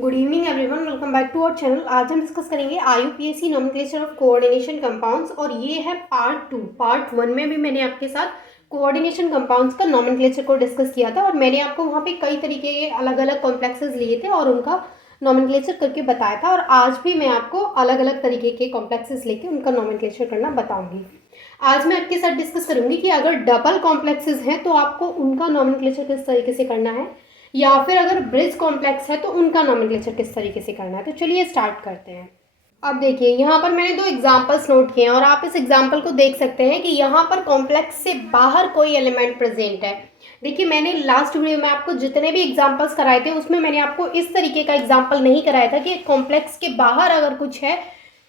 Good evening everyone, welcome back to our channel. आज हम discuss करेंगे IUPAC nomenclature of coordination compounds और ये है पार्ट 2। पार्ट 1 में भी मैंने आपके साथ कोऑर्डिनेशन कंपाउंड्स का नॉमेनक्लेचर को डिस्कस किया था और मैंने आपको वहाँ पे कई तरीके के अलग अलग कॉम्प्लेक्सेस लिए थे और उनका नॉमेनक्लेचर करके बताया था। और आज भी मैं आपको अलग अलग तरीके के कॉम्प्लेक्सेस लेके उनका नॉमेनक्लेचर करना बताऊँगी। आज मैं आपके साथ डिस्कस करूँगी कि अगर डबल कॉम्प्लेक्सेस हैं तो आपको उनका नॉमेनक्लेचर किस तरीके से करना है, या फिर अगर ब्रिज कॉम्प्लेक्स है तो उनका नॉमेनक्लेचर किस तरीके से करना है। तो चलिए स्टार्ट करते हैं। अब देखिए, यहाँ पर मैंने दो एग्जांपल्स नोट किए हैं और आप इस एग्जांपल को देख सकते हैं कि यहाँ पर कॉम्प्लेक्स से बाहर कोई एलिमेंट प्रेजेंट है। देखिए, मैंने लास्ट वीडियो में आपको जितने भी एग्जांपल्स कराए थे उसमें मैंने आपको इस तरीके का एग्जांपल नहीं कराया था कि कॉम्प्लेक्स के बाहर अगर कुछ है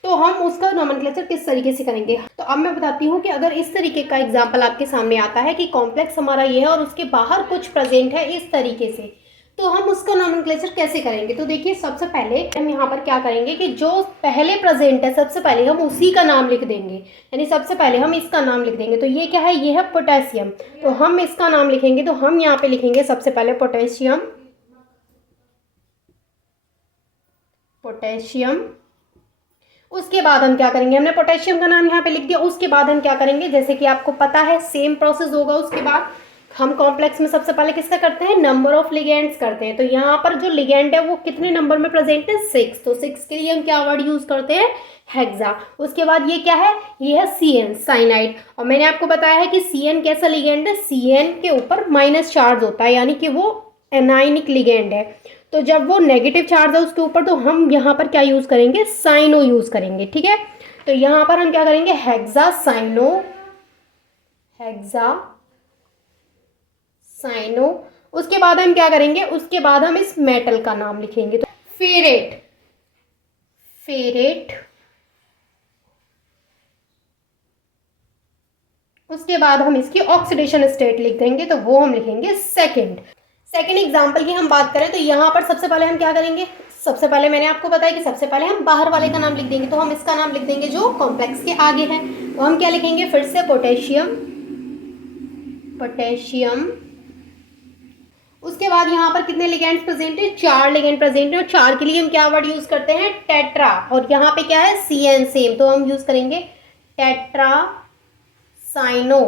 तो हम उसका नॉमेनक्लेचर किस तरीके से करेंगे। तो अब मैं बताती हूँ कि अगर इस तरीके का एग्जांपल आपके सामने आता है कि कॉम्प्लेक्स हमारा ये है और उसके बाहर कुछ प्रेजेंट है इस तरीके से, तो हम उसका नॉमेनक्लेचर कैसे करेंगे। तो देखिए, सबसे पहले हम यहाँ पर क्या करेंगे कि जो पहले प्रेजेंट है सबसे पहले हम उसी का नाम लिख देंगे, यानी सबसे पहले हम इसका नाम लिख देंगे। तो ये क्या है, ये है पोटेशियम। तो हम इसका नाम लिखेंगे, तो हम यहाँ पे लिखेंगे सबसे पहले पोटेशियम। पोटेशियम उसके बाद हम क्या करेंगे, हमने पोटेशियम का नाम यहाँ पे लिख दिया। उसके बाद हम क्या करेंगे, जैसे कि आपको पता है सेम प्रोसेस होगा। उसके बाद हम कॉम्प्लेक्स में सबसे पहले किसका करते हैं, नंबर ऑफ लिगेंड्स करते हैं। तो यहाँ पर जो लिगेंड है वो कितने नंबर में प्रेजेंट है, 6। तो 6 के लिए हम क्या वर्ड यूज करते हैं, हेक्सा। उसके बाद ये क्या है, ये है CN, साइनाइड। और मैंने आपको बताया है कि CN कैसा लिगेंड है, CN के ऊपर माइनस चार्ज होता है, यानी कि वो एनाइनिक लिगेंड है। तो जब वो नेगेटिव चार्ज है उसके ऊपर, तो हम यहाँ पर क्या यूज करेंगे, साइनो यूज करेंगे। ठीक है, तो यहाँ पर हम क्या करेंगे, हेक्सा साइनो, हेक्सा साइनो। उसके बाद हम क्या करेंगे, उसके बाद हम इस मेटल का नाम लिखेंगे। तो फेरेट, फेरेट। उसके बाद हम इसकी ऑक्सीडेशन स्टेट लिख देंगे, तो वो हम लिखेंगे सेकंड। सेकंड एग्जांपल की हम बात करें तो यहाँ पर सबसे पहले हम क्या करेंगे, सबसे पहले मैंने आपको बताया कि सबसे पहले हम बाहर वाले का नाम लिख देंगे। तो हम इसका नाम लिख देंगे जो कॉम्प्लेक्स के आगे है। तो हम क्या लिखेंगे, फिर से पोटेशियम, पोटेशियम। उसके बाद यहाँ पर कितने लिगेंड्स प्रेजेंट है, 4 लिगेंड प्रेजेंट है। और 4 के लिए हम क्या वर्ड यूज करते हैं, टेट्रा। और यहाँ पे क्या है, CN सेम। तो हम यूज करेंगे टेट्रा साइनो।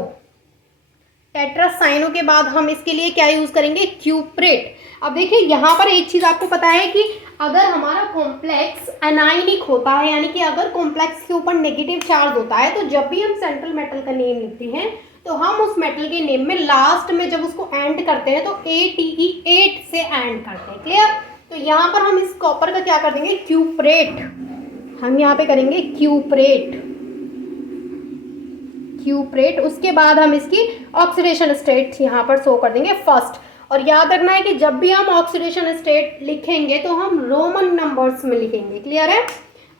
टेट्रासाइनो के बाद हम इसके लिए क्या यूज करेंगे, क्यूप्रेट। अब देखिए, यहाँ पर एक चीज आपको पता है कि अगर हमारा कॉम्प्लेक्स एनाइनिक होता है, यानी कि अगर कॉम्प्लेक्स के ऊपर नेगेटिव चार्ज होता है, तो जब भी हम सेंट्रल मेटल का नेम लिखते हैं तो हम उस मेटल के नेम में लास्ट में जब उसको एंड करते हैं तो ATE, 8 से एंड करते हैं। क्लियर। तो यहाँ पर हम इस कॉपर का क्या कर देंगे, क्यूप्रेट। हम यहाँ पे करेंगे क्यूप्रेट, क्यूप्रेट। उसके बाद हम इसकी ऑक्सीडेशन स्टेट यहाँ पर शो कर देंगे फर्स्ट। और याद रखना है कि जब भी हम ऑक्सीडेशन स्टेट लिखेंगे तो हम रोमन नंबर्स में लिखेंगे। क्लियर है।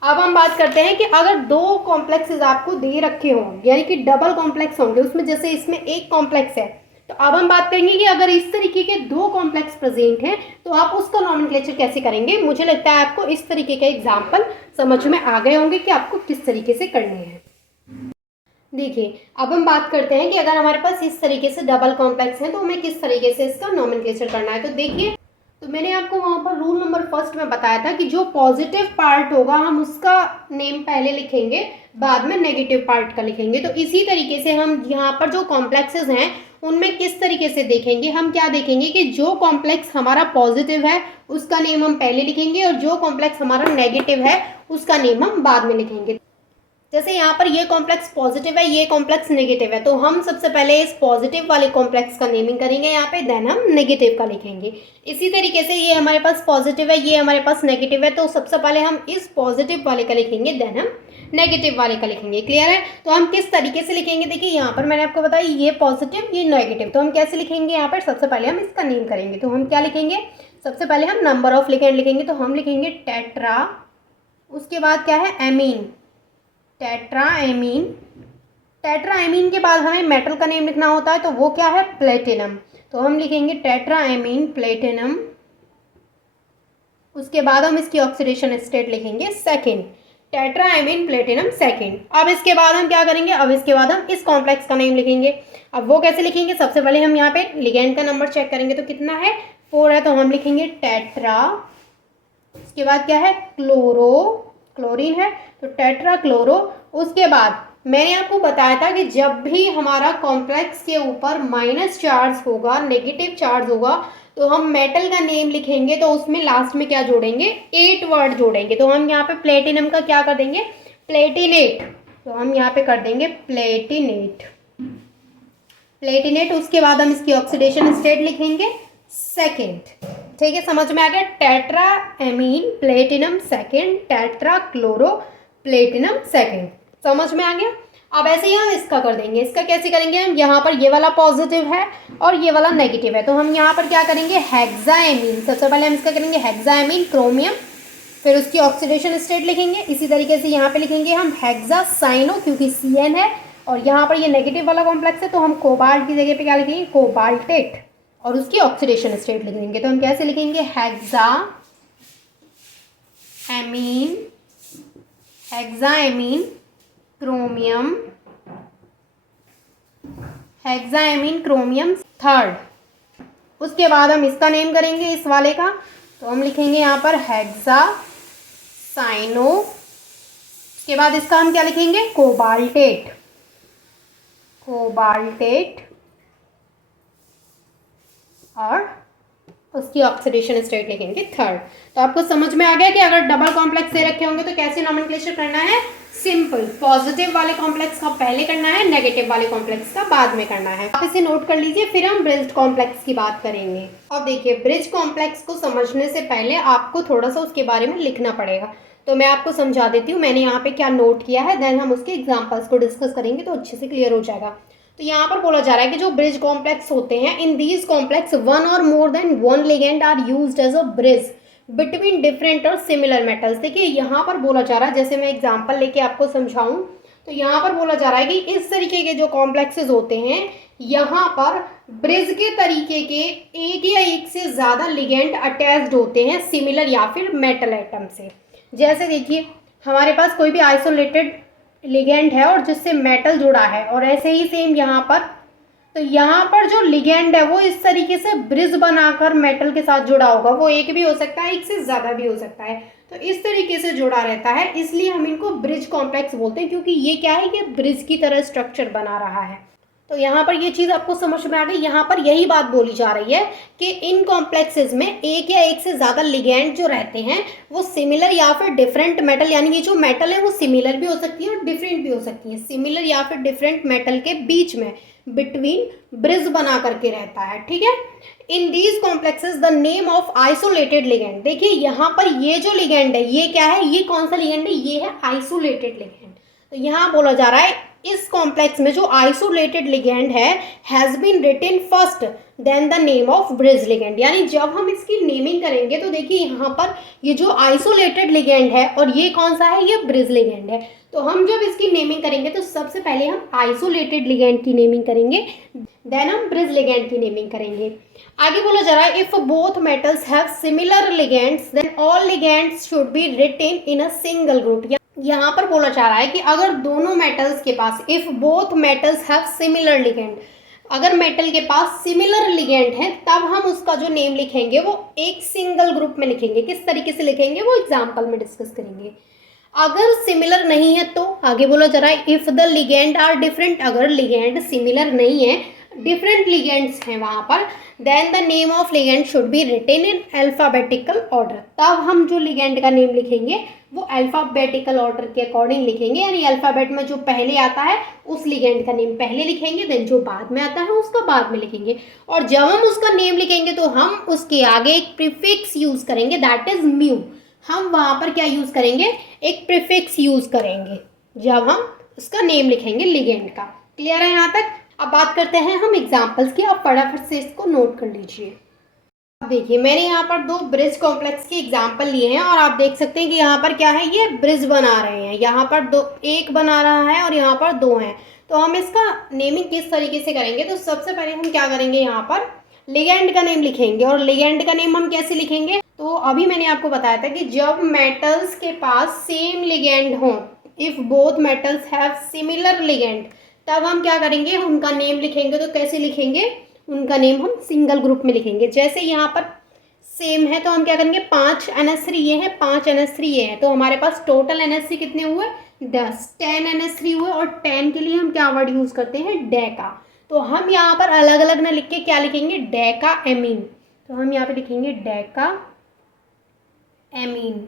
अब हम बात करते हैं कि अगर दो कॉम्प्लेक्सेस आपको दे रखे हों, यानी कि डबल कॉम्प्लेक्स होंगे, उसमें जैसे इसमें एक कॉम्प्लेक्स है, तो अब हम बात करेंगे कि अगर इस तरीके के दो कॉम्प्लेक्स प्रेजेंट हैं तो आप उसका नॉमेनक्लेचर कैसे करेंगे। मुझे लगता है आपको इस तरीके के एग्जाम्पल समझ में आ गए होंगे कि आपको किस तरीके से करने हैं। देखिए, अब हम बात करते हैं कि अगर हमारे पास इस तरीके से डबल कॉम्प्लेक्स है तो हमें किस तरीके से इसका नॉमेनक्लेचर करना है। तो देखिए, तो मैंने आपको वहाँ पर रूल नंबर फर्स्ट में बताया था कि जो पॉजिटिव पार्ट होगा हम उसका नेम पहले लिखेंगे, बाद में नेगेटिव पार्ट का लिखेंगे। तो इसी तरीके से हम यहाँ पर जो कॉम्प्लेक्सेस हैं उनमें किस तरीके से देखेंगे, हम क्या देखेंगे कि जो कॉम्प्लेक्स हमारा पॉजिटिव है उसका नेम हम पहले लिखेंगे और जो कॉम्प्लेक्स हमारा नेगेटिव है उसका नेम हम बाद में लिखेंगे। जैसे यहाँ पर ये कॉम्प्लेक्स पॉजिटिव है, ये कॉम्प्लेक्स नेगेटिव है, तो हम सबसे पहले इस पॉजिटिव वाले कॉम्प्लेक्स का नेमिंग करेंगे यहाँ पे, देन हम नेगेटिव का लिखेंगे। इसी तरीके से ये हमारे पास पॉजिटिव है, ये हमारे पास नेगेटिव है, तो सबसे पहले हम इस पॉजिटिव वाले का लिखेंगे, देन हम नेगेटिव वाले का लिखेंगे। क्लियर है। तो हम किस तरीके से लिखेंगे, देखिए यहाँ पर मैंने आपको बताया ये पॉजिटिव ये नेगेटिव, तो हम कैसे लिखेंगे, यहाँ पर सबसे पहले हम इसका नेम करेंगे। तो हम क्या लिखेंगे, सबसे पहले हम नंबर ऑफ लिगेंड लिखेंगे, तो हम लिखेंगे टेट्रा। उसके बाद क्या है, एमीन, टेट्राएमीन। टेट्राएमीन के बाद हमें मेटल का नेम लिखना होता है, तो वो क्या है, प्लेटिनम। तो हम लिखेंगे टेट्राएमीन प्लेटिनम। उसके बाद हम इसकी ऑक्सीडेशन स्टेट लिखेंगे सेकेंड, टेट्राएमीन प्लेटिनम सेकेंड। अब इसके बाद हम क्या करेंगे, अब इसके बाद हम इस कॉम्प्लेक्स का नेम लिखेंगे। अब वो कैसे लिखेंगे, सबसे पहले हम यहाँ पे लिगेंड का नंबर चेक करेंगे, तो कितना है, 4 है, तो हम लिखेंगे टेट्रा उसके बाद क्या है, क्लोरीन है तो टेट्रा क्लोरो। उसके बाद मैंने आपको बताया था कि जब भी हमारा कॉम्प्लेक्स के ऊपर माइनस चार्ज होगा, नेगेटिव चार्ज होगा, तो हम मेटल का नेम लिखेंगे तो उसमें लास्ट में क्या जोड़ेंगे, 8 वर्ड जोड़ेंगे। तो हम यहाँ पे प्लेटिनम का क्या कर देंगे, प्लेटिनेट। तो हम यहाँ पे कर देंगे प्लेटिनेट। उसके बाद हम इसकी ऑक्सीडेशन स्टेट लिखेंगे सेकेंड। ठीक है, समझ में आ गया। Tetra amine platinum second, tetra chloro platinum second, समझ में आ गया। अब ऐसे ही हम इसका कर देंगे। इसका कैसे करेंगे, हम यहाँ पर ये वाला पॉजिटिव है और ये वाला नेगेटिव है, तो हम यहाँ पर क्या करेंगे, हेक्साएमीन। सबसे पहले हम इसका करेंगे हेक्साएमीन क्रोमियम, फिर उसकी ऑक्सीडेशन स्टेट लिखेंगे। इसी तरीके से यहाँ पे लिखेंगे हम हेक्सासाइनो, क्योंकि Cn है और यहाँ पर ये नेगेटिव वाला कॉम्प्लेक्स है, तो हम कोबाल्ट की जगह पे क्या लिखेंगे, कोबाल्टेट, और उसकी ऑक्सीडेशन स्टेट लिख देंगे। तो हम कैसे लिखेंगे, हेक्साएमीन क्रोमियम थर्ड। उसके बाद हम इसका नेम करेंगे इस वाले का, तो हम लिखेंगे यहाँ पर हेक्सासाइनो। उसके बाद इसका हम क्या लिखेंगे, कोबाल्टेट और उसकी ऑक्सीडेशन स्टेट लिखेंगे थर्ड। तो आपको समझ में आ गया कि अगर डबल कॉम्प्लेक्स दे रखे होंगे तो कैसे नॉमेनक्लेचर करना है, सिंपल। पॉजिटिव वाले कॉम्प्लेक्स का पहले करना है, नेगेटिव वाले कॉम्प्लेक्स का बाद में करना है। आप इसे नोट कर लीजिए, फिर हम ब्रिज्ड कॉम्प्लेक्स की बात करेंगे। अब देखिए, ब्रिज कॉम्प्लेक्स को समझने से पहले आपको थोड़ा सा उसके बारे में लिखना पड़ेगा, तो मैं आपको समझा देती हूँ मैंने यहाँ पे क्या नोट किया है, देन हम उसके एग्जाम्पल्स को डिस्कस करेंगे तो अच्छे से क्लियर हो जाएगा। तो यहाँ पर बोला जा रहा है कि जो ब्रिज कॉम्प्लेक्स होते हैं, in these complex one or more than one ligand are used as a bridge between different or similar metals. देखिए यहाँ पर बोला जा रहा है, जैसे मैं एग्जांपल लेके आपको समझाऊं, तो यहाँ पर बोला जा रहा है कि इस तरीके के जो कॉम्प्लेक्सेस होते हैं, यहाँ पर ब्रिज के तरीके के एक या एक से ज़्यादा लिगेंड अटैच्ड होते हैं सिमिलर या फिर मेटल एटम से। जैसे देखिए, हमारे पास कोई भी आइसोलेटेड लिगेंड है और जिससे मेटल जुड़ा है, और ऐसे ही सेम यहाँ पर, तो यहाँ पर जो लिगेंड है वो इस तरीके से ब्रिज बनाकर मेटल के साथ जुड़ा होगा। वो एक भी हो सकता है, एक से ज़्यादा भी हो सकता है, तो इस तरीके से जुड़ा रहता है, इसलिए हम इनको ब्रिज कॉम्प्लेक्स बोलते हैं, क्योंकि ये क्या है, ये ब्रिज की तरह स्ट्रक्चर बना रहा है। तो यहाँ पर ये चीज़ आपको समझ में आ गई। यहाँ पर यही बात बोली जा रही है कि इन कॉम्प्लेक्सेस में एक या एक से ज़्यादा लिगेंड जो रहते हैं वो सिमिलर या फिर डिफरेंट मेटल, यानी ये जो मेटल है वो सिमिलर भी हो सकती है और डिफरेंट भी हो सकती है, सिमिलर या फिर डिफरेंट मेटल के बीच में बिटवीन ब्रिज बना करके रहता है। ठीक है, in these complexes the name of isolated ligand. देखिए यहाँ पर ये जो लिगेंड है ये क्या है, ये कौन सा लिगेंड है, ये है आइसोलेटेड लिगेंड। तो यहाँ बोला जा रहा है इस कॉम्प्लेक्स में जो आइसोलेटेड लिगेंड है has been written first then the name of bridge ligand. यानी जब हम इसकी नेमिंग करेंगे तो देखिए यहाँ पर ये जो आइसोलेटेड लिगेंड है और ये कौन सा है, ये ब्रिज लिगेंड है। तो हम जब इसकी नेमिंग करेंगे तो सबसे पहले हम आइसोलेटेड लिगेंड की नेमिंग करेंगे, देन हम ब्रिज लिगेंड की नेमिंग करेंगे। आगे बोला जा रहा है if both metals have similar ligands then all ligands should be written in a single group. यहाँ पर बोला जा रहा है कि अगर दोनों मेटल्स के पास, if both metals have similar ligand, अगर मेटल के पास सिमिलर लिगेंड है तब हम उसका जो नेम लिखेंगे वो एक सिंगल ग्रुप में लिखेंगे। किस तरीके से लिखेंगे वो एग्जाम्पल में डिस्कस करेंगे। अगर सिमिलर नहीं है तो आगे बोला जा रहा है if the ligand are different, अगर लिगेंड सिमिलर नहीं है, डिफरेंट लिगेंड्स हैं वहाँ पर, then the name of ligand should be written in alphabetical order. तब हम जो लिगेंड का नेम लिखेंगे वो अल्फ़ाबेटिकल ऑर्डर के अकॉर्डिंग लिखेंगे, यानी अल्फ़ाबेट में जो पहले आता है उस लिगेंड का नेम पहले लिखेंगे, देन जो बाद में आता है उसका बाद में लिखेंगे। और जब हम उसका नेम लिखेंगे तो हम उसके आगे एक प्रीफिक्स यूज़ करेंगे, दैट इज़ म्यू। हम वहाँ पर क्या यूज़ करेंगे, एक प्रीफिक्स यूज़ करेंगे जब हम उसका नेम लिखेंगे लिगेंड का। क्लियर है यहाँ तक? अब बात करते हैं हम एग्जाम्पल्स की। आप फटाफट से इसको नोट कर लीजिए। अब देखिए मैंने यहाँ पर दो ब्रिज कॉम्प्लेक्स के एग्जाम्पल लिए हैं और आप देख सकते हैं कि यहाँ पर क्या है, ये ब्रिज बना रहे हैं। यहाँ पर दो, एक बना रहा है और यहाँ पर दो हैं। तो हम इसका नेमिंग किस तरीके से करेंगे, तो सबसे पहले हम क्या करेंगे, यहाँ पर लिगेंड का नेम लिखेंगे। और लिगेंड का नेम हम कैसे लिखेंगे, तो अभी मैंने आपको बताया था कि जब मेटल्स के पास सेम लिगेंड हो, if both metals have similar ligand, तब हम क्या करेंगे, उनका नेम लिखेंगे। तो कैसे लिखेंगे, उनका नेम हम सिंगल ग्रुप में लिखेंगे। जैसे यहाँ पर सेम है, तो हम क्या करेंगे 5 NH3 ये है, 5 NH3 ये है, तो हमारे पास टोटल NH3 कितने हुए 10, 10 NH3 हुए। और 10 के लिए हम क्या वर्ड यूज़ करते हैं डेका। तो हम यहाँ पर अलग अलग ना लिख के क्या लिखेंगे डेका एमीन। तो हम यहाँ पे लिखेंगे डेका एमीन।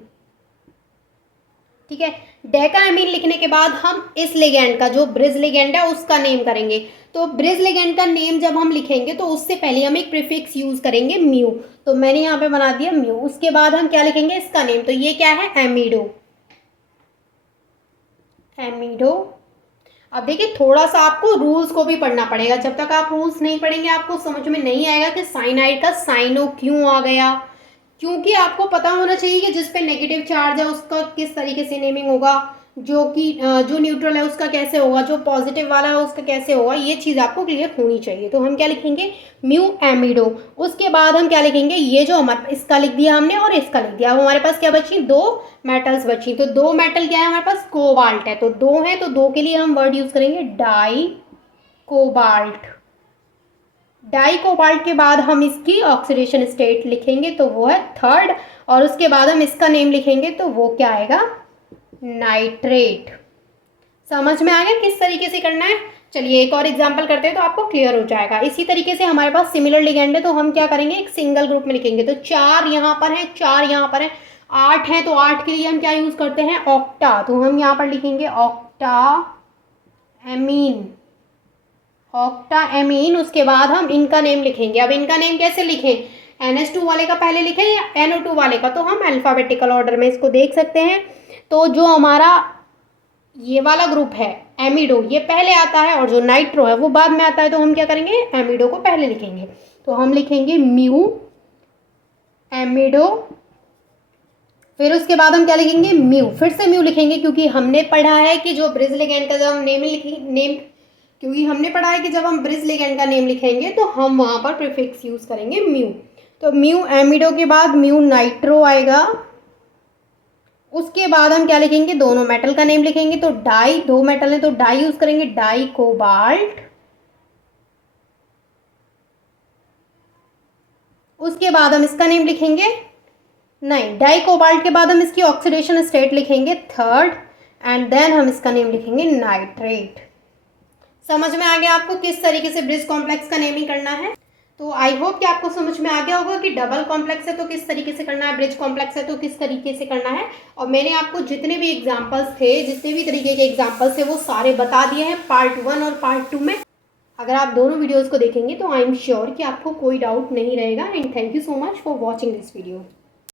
ठीक है, डेका एमीन लिखने के बाद हम इस लिगेंड का जो ब्रिज लिगेंड है उसका नेम करेंगे। तो ब्रिज लिगेंड का नेम जब हम लिखेंगे तो उससे पहले हम एक प्रीफिक्स यूज करेंगे म्यू। तो मैंने यहाँ पे बना दिया म्यू। उसके बाद हम क्या लिखेंगे इसका नेम। तो ये क्या है एमिडो। एमिडो। अब देखिए थोड़ा सा आपको रूल्स को भी पढ़ना पड़ेगा। जब तक आप रूल्स नहीं पढ़ेंगे आपको समझ में नहीं आएगा कि साइनाइड का साइनो क्यों आ गया। क्योंकि आपको पता होना चाहिए कि जिस पे नेगेटिव चार्ज है उसका किस तरीके से नेमिंग होगा, जो न्यूट्रल है उसका कैसे होगा, जो पॉजिटिव वाला है उसका कैसे होगा, ये चीज़ आपको क्लियर होनी चाहिए। तो हम क्या लिखेंगे म्यू एमिडो। उसके बाद हम क्या लिखेंगे, ये जो हमारे इसका लिख दिया हमने और इसका लिख दिया। अब हमारे पास क्या बची, दो मेटल्स बची। तो दो मेटल क्या है हमारे पास, कोबाल्ट है। तो दो है तो दो के लिए हम वर्ड यूज करेंगे डाई कोबाल्ट। डाई कोबाल्ट के बाद हम इसकी ऑक्सीडेशन स्टेट लिखेंगे तो वो है थर्ड। और उसके बाद हम इसका नेम लिखेंगे तो वो क्या आएगा नाइट्रेट। समझ में आ गया किस तरीके से करना है। चलिए एक और एग्जांपल करते हैं तो आपको क्लियर हो जाएगा। इसी तरीके से हमारे पास सिमिलर लिगेंड है तो हम क्या करेंगे एक सिंगल ग्रुप में लिखेंगे। तो 4 यहाँ पर है, 4 यहाँ पर है, 8 है। तो 8 के लिए हम क्या यूज करते हैं ऑक्टा। तो हम यहाँ पर लिखेंगे ऑक्टा एमीन। Octa amine. उसके बाद हम इनका नेम लिखेंगे। अब इनका नेम कैसे लिखें, NH2 वाले का पहले लिखें या NO2 वाले का। तो हम अल्फ़ाबेटिकल ऑर्डर में इसको देख सकते हैं। तो जो हमारा ये वाला ग्रुप है एमिडो ये पहले आता है और जो नाइट्रो है वो बाद में आता है। तो हम क्या करेंगे एमिडो को पहले लिखेंगे। तो हम लिखेंगे म्यू एमिडो। फिर उसके बाद हम क्या लिखेंगे म्यू, फिर से म्यू लिखेंगे क्योंकि हमने पढ़ा है कि जो ब्रिज लिगेंड का जब हम क्योंकि हमने पढ़ा है कि जब हम ब्रिज लिगेंड का नेम लिखेंगे तो हम वहाँ पर प्रीफिक्स यूज करेंगे म्यू। तो म्यू एमिडो के बाद म्यू नाइट्रो आएगा। उसके बाद हम क्या लिखेंगे दोनों मेटल का नेम लिखेंगे। तो डाई, दो मेटल है तो डाई यूज करेंगे डाई कोबाल्ट। उसके बाद हम इसका नेम लिखेंगे, नहीं डाई कोबाल्ट के बाद हम इसकी ऑक्सीडेशन स्टेट लिखेंगे थर्ड। एंड देन हम इसका नेम लिखेंगे नाइट्रेट। समझ में आ गया आपको किस तरीके से ब्रिज कॉम्प्लेक्स का नेमिंग करना है। तो आई होप कि आपको समझ में आ गया होगा कि डबल कॉम्प्लेक्स है तो किस तरीके से करना है, ब्रिज कॉम्प्लेक्स है तो किस तरीके से करना है। और मैंने आपको जितने भी एग्जांपल्स थे, जितने भी तरीके के एग्जांपल्स थे वो सारे बता दिए हैं पार्ट 1 और पार्ट 2 में। अगर आप दोनों वीडियोज़ को देखेंगे तो आई एम श्योर कि आपको कोई डाउट नहीं रहेगा। And thank you so much for watching this video.